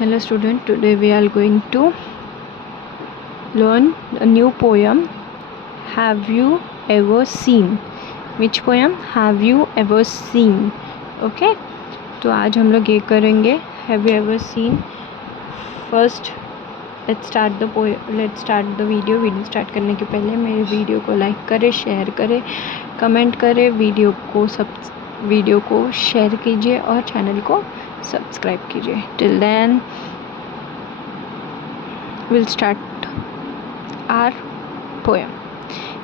Hello student, today we are going to learn a new poem. Have you ever seen? Which poem have you ever seen? Okay, तो आज हम लोग ये करेंगे have you ever seen. First let's start the video. Video start करने के पहले मेरे वीडियो को लाइक करें, शेयर करें, कमेंट करें, वीडियो को शेयर कीजिए और चैनल को सब्सक्राइब कीजिए. Till then we'll start our poem.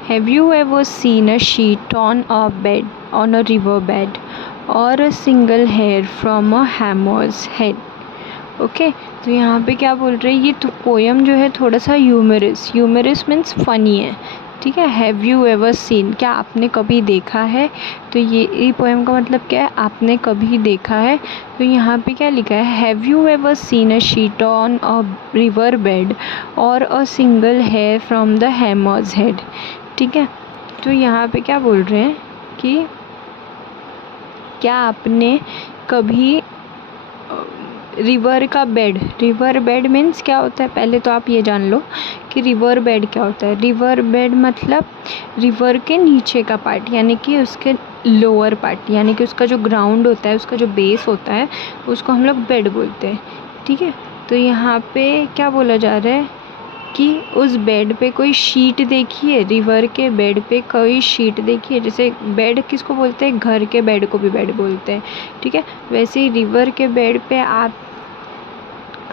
Have you ever seen a sheet on a river bed, or a single hair from a hammer's head? Okay तो यहाँ पे क्या बोल रहे हैं, ये तो पोएम जो है थोड़ा सा ह्यूमरस मीन्स फ़नी है. ठीक है. हैव यू एवर सीन, क्या आपने कभी देखा है. तो ये पोएम का मतलब क्या है, आपने कभी देखा है. तो यहाँ पे क्या लिखा है, have you ever seen a sheet on a river bed or a single hair from the hammer's head. ठीक है. तो यहाँ पे क्या बोल रहे हैं कि क्या आपने कभी रिवर बेड मीन्स क्या होता है, पहले तो आप ये जान लो कि रिवर बेड क्या होता है. रिवर बेड मतलब रिवर के नीचे का पार्ट, यानी कि उसके लोअर पार्ट, यानी कि उसका जो ग्राउंड होता है, उसका जो बेस होता है, उसको हम लोग बेड बोलते हैं. ठीक है. तो यहाँ पे क्या बोला जा रहा है कि उस बेड पे कोई शीट देखी है, रिवर के बेड पे कोई शीट देखी है. जैसे बेड किसको बोलते हैं, घर के बेड को भी बेड बोलते हैं. ठीक है. वैसे ही रिवर के बेड पे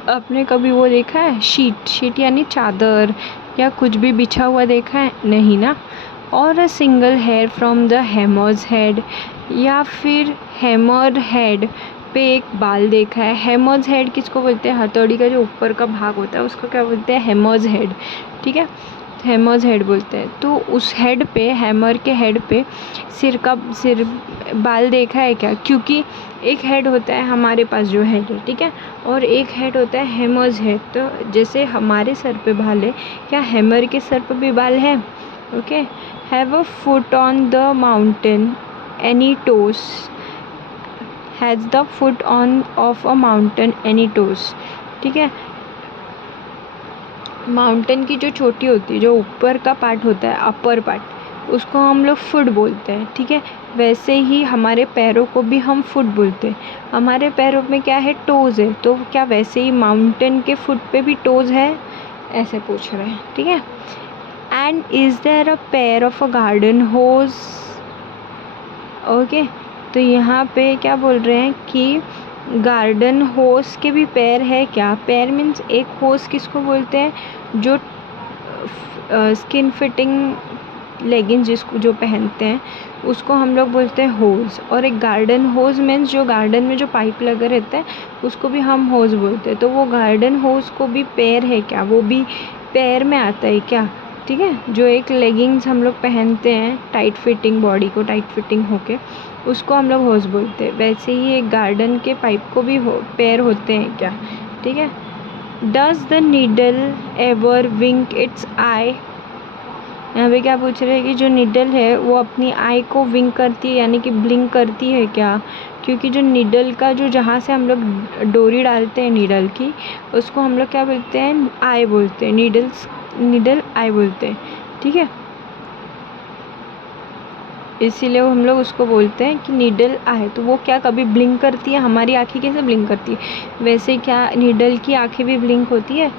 आपने कभी वो देखा है, शीट यानी चादर या कुछ भी बिछा हुआ देखा है, नहीं ना. और a single hair from the hammer's head, या फिर हैमर हेड पे एक बाल देखा है. हैमर्स हेड किसको बोलते हैं, हथौड़ी का जो ऊपर का भाग होता है उसको क्या बोलते हैं, हैमर्स हेड. ठीक है. हैमर्स हेड बोलते हैं. तो उस हेड पे, हैमर के हेड पे सिर बाल देखा है क्या, क्योंकि एक हेड होता है हमारे पास जो हेड है. ठीक है. और एक हेड होता है हैमर्स हेड. तो जैसे हमारे सर पे बाल है, क्या हैमर के सर पे भी बाल है. Okay. Have a foot on the mountain any toes, has the foot on of a mountain any toes. ठीक है. माउंटेन की जो चोटी होती है, जो ऊपर का पार्ट होता है, अपर पार्ट, उसको हम लोग फुट बोलते हैं. ठीक है. वैसे ही हमारे पैरों को भी हम फुट बोलते हैं. हमारे पैरों में क्या है, टोज़ है. तो क्या वैसे ही माउंटेन के फुट पे भी टोज़ है, ऐसे पूछ रहे हैं. ठीक है. And is there a pair of a garden hose. Okay. तो यहाँ पे क्या बोल रहे हैं कि गार्डन होस के भी पैर है क्या. पैर मीन्स एक होस किसको बोलते हैं, जो स्किन फिटिंग लेगिंग्स जिसको जो पहनते हैं उसको हम लोग बोलते हैं होज. और एक गार्डन होज मीन्स जो गार्डन में जो पाइप लगा रहता है उसको भी हम होज बोलते हैं. तो वो गार्डन होज को भी पैर है क्या, वो भी पैर में आता है क्या. ठीक है. जो एक लेगिंग्स हम लोग पहनते हैं टाइट फिटिंग, बॉडी को टाइट फिटिंग होके, उसको हम लोग होज बोलते हैं. वैसे ही एक गार्डन के पाइप को भी पैर होते हैं क्या. ठीक है. Does the needle ever wink its eye. यहाँ पे क्या पूछ रहे हैं कि जो नीडल है वो अपनी आई को विंक करती है, यानी कि ब्लिंक करती है क्या. क्योंकि जो नीडल का जो जहाँ से हम लोग डोरी डालते हैं नीडल की, उसको हम लोग क्या बोलते हैं, आई बोलते हैं. नीडल आई बोलते हैं. ठीक है. इसीलिए हम लोग उसको बोलते हैं कि नीडल आई. तो वो क्या कभी ब्लिंक करती है, हमारी आँखें कैसे ब्लिंक करती है, वैसे क्या नीडल की आँखें भी ब्लिंक होती है.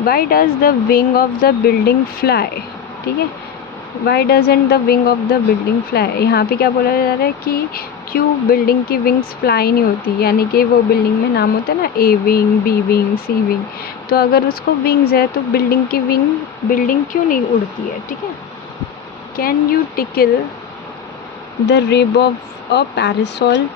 Why does the wing of the building fly. ठीक है. Why doesn't the wing of the building fly. यहाँ पे क्या बोला जा रहा है कि क्यों बिल्डिंग की विंग्स फ्लाई नहीं होती, यानी कि वो बिल्डिंग में नाम होता है ना, A wing, B wing, C wing. तो अगर उसको विंग्स है तो बिल्डिंग क्यों नहीं उड़ती है. ठीक है. Can you tackle the rib of a parasol.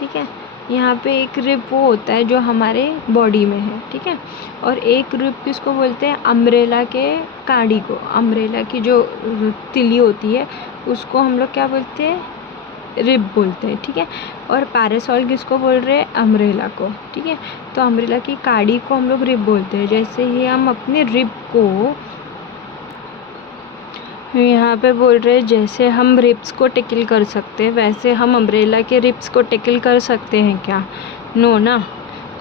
ठीक है. यहाँ पे एक रिब वो होता है जो हमारे बॉडी में है. ठीक है. और एक रिब किसको बोलते हैं, अम्ब्रेला के कांडी को. अम्ब्रेला की जो तिली होती है उसको हम लोग क्या बोलते हैं, रिब बोलते हैं. ठीक है. और पैरासोल किसको बोल रहे हैं, अम्ब्रेला को. ठीक है. तो अम्ब्रेला की कांडी को हम लोग रिब बोलते हैं. जैसे ही हम अपने रिब को यहाँ पे बोल रहे हैं, जैसे हम रिब्स को टिकल कर सकते हैं वैसे हम अम्ब्रेला के रिब्स को टिकल कर सकते हैं क्या, नो ना.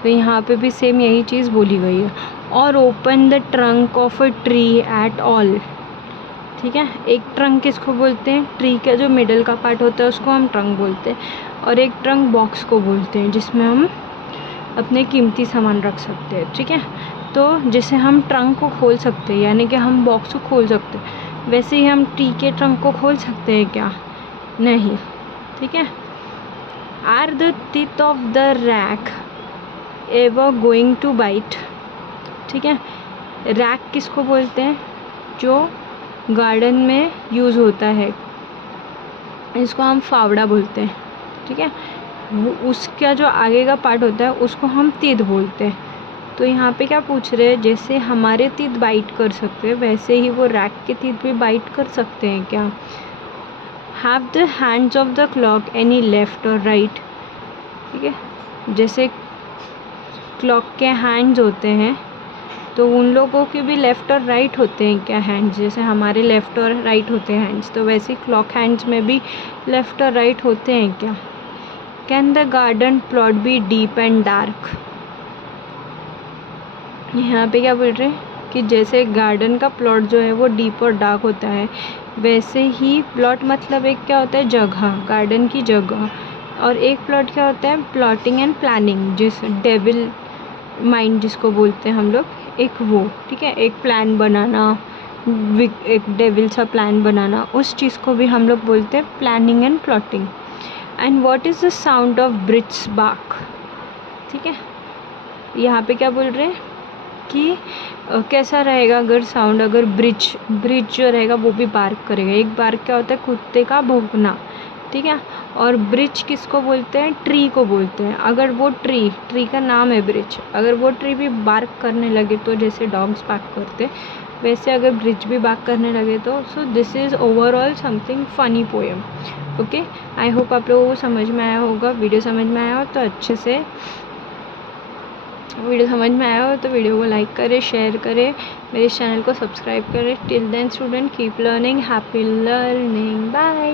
तो यहाँ पे भी सेम यही चीज़ बोली गई है। और open the trunk of a tree at all, ठीक है। एक ट्रंक किसको बोलते हैं, ट्री का जो मिडल का पार्ट होता है उसको हम ट्रंक बोलते हैं। और एक ट्रंक बॉक्स को बोलते हैं जिसमें हम अपने कीमती सामान रख सकते हैं, ठीक है। तो जैसे हम ट्रंक को खोल सकते हैं, यानी कि हम बॉक्स को खोल सकते हैं, वैसे ही हम ट्री के ट्रंक को खोल सकते हैं क्या, नहीं, ठीक है। Are the teeth of the rack ever going to bite, ठीक है। रैक किसको बोलते हैं, जो गार्डन में यूज़ होता है, इसको हम फावड़ा बोलते हैं, ठीक है। उसका जो आगे का पार्ट होता है उसको हम तीत बोलते हैं। तो यहाँ पे क्या पूछ रहे हैं, जैसे हमारे तीत बाइट कर सकते हैं वैसे ही वो रैक के तीत भी बाइट कर सकते हैं क्या। Have the hands of the clock any left और राइट, ठीक है। जैसे क्लॉक के हैंड्स होते हैं तो उन लोगों के भी लेफ़्ट और राइट होते हैं क्या हैंड्स, जैसे हमारे लेफ़्ट और राइट होते हैं हैंड्स, तो वैसे क्लॉक हैंड्स में भी लेफ़्ट और राइट होते हैं क्या। Can the garden plot B deep and dark, यहाँ पे क्या बोल रहे हैं कि जैसे गार्डन का प्लॉट जो है वो डीप और डार्क होता है, वैसे ही प्लॉट मतलब एक क्या होता है, जगह, गार्डन की जगह। और एक प्लॉट क्या होता है, प्लॉटिंग एंड प्लानिंग, जिस डेविल माइंड जिसको बोलते हैं हम लोग, एक वो, ठीक है, एक प्लान बनाना, एक डेविल सा प्लान बनाना, उस चीज़ को भी हम लोग बोलते हैं planning and plotting. And what is the sound of bridge bark, ठीक है। यहाँ पे क्या बोल रहे हैं कि कैसा रहेगा अगर साउंड, अगर ब्रिज जो रहेगा वो भी बार्क करेगा। एक बार्क क्या होता है, कुत्ते का भौंकना, ठीक है। और ब्रिज किसको बोलते हैं, ट्री को बोलते हैं। अगर वो ट्री का नाम है ब्रिज, अगर वो ट्री भी बार्क करने लगे तो जैसे डॉग्स बार्क करते, वैसे अगर ब्रिज भी बार्क करने लगे तो so this is overall something funny poem. Okay, I hope आप लोगों को समझ में आया होगा। वीडियो समझ में आया हो तो अच्छे से, वीडियो समझ में आया हो तो वीडियो को लाइक करें, शेयर करें, मेरे चैनल को सब्सक्राइब करें। Till then student, keep learning, happy learning, bye.